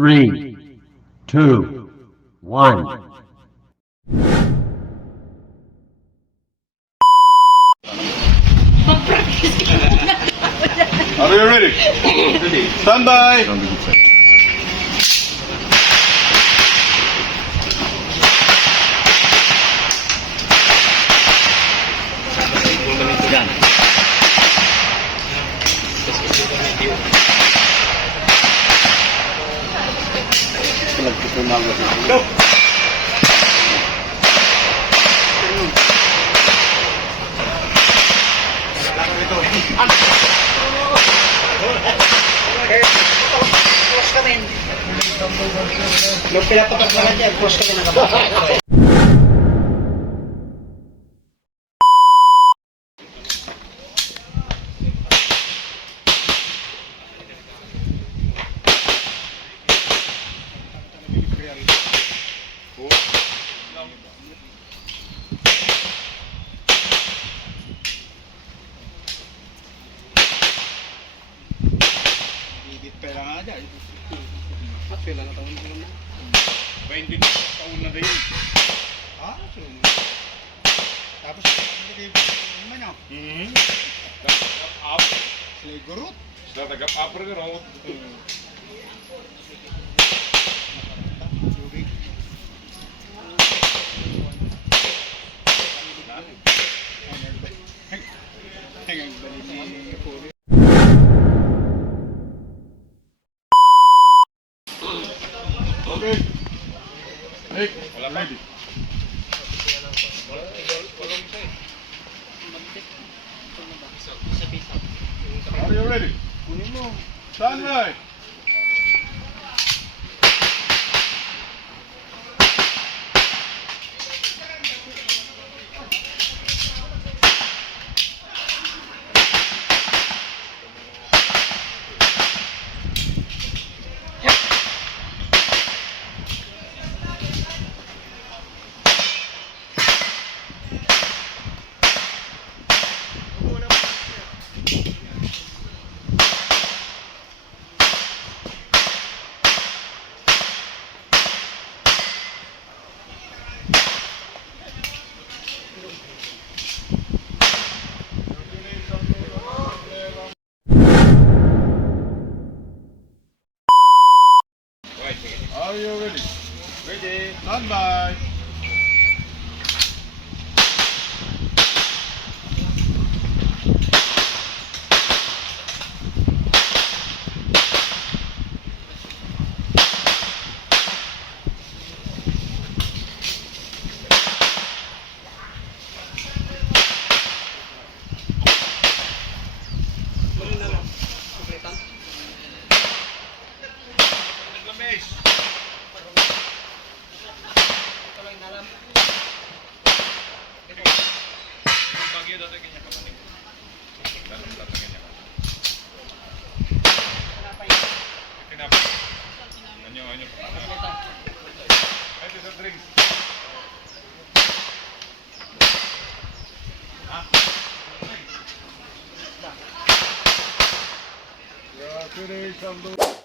3, 2, 1. Are you ready? Ready. Stand by. Go. Cross kami. Yung pinapatak na natin, cross kami nakapagod. Kailangan aja. At kailangan taon na. 20 taon na din. Ah, so. Tapos hindi mana. Up. Siguro. Sa tagap upper ka raw. Okay. Nick, wala ready. Are you ready? Stand by. Are you ready? Ready. Stand by. Congratulations.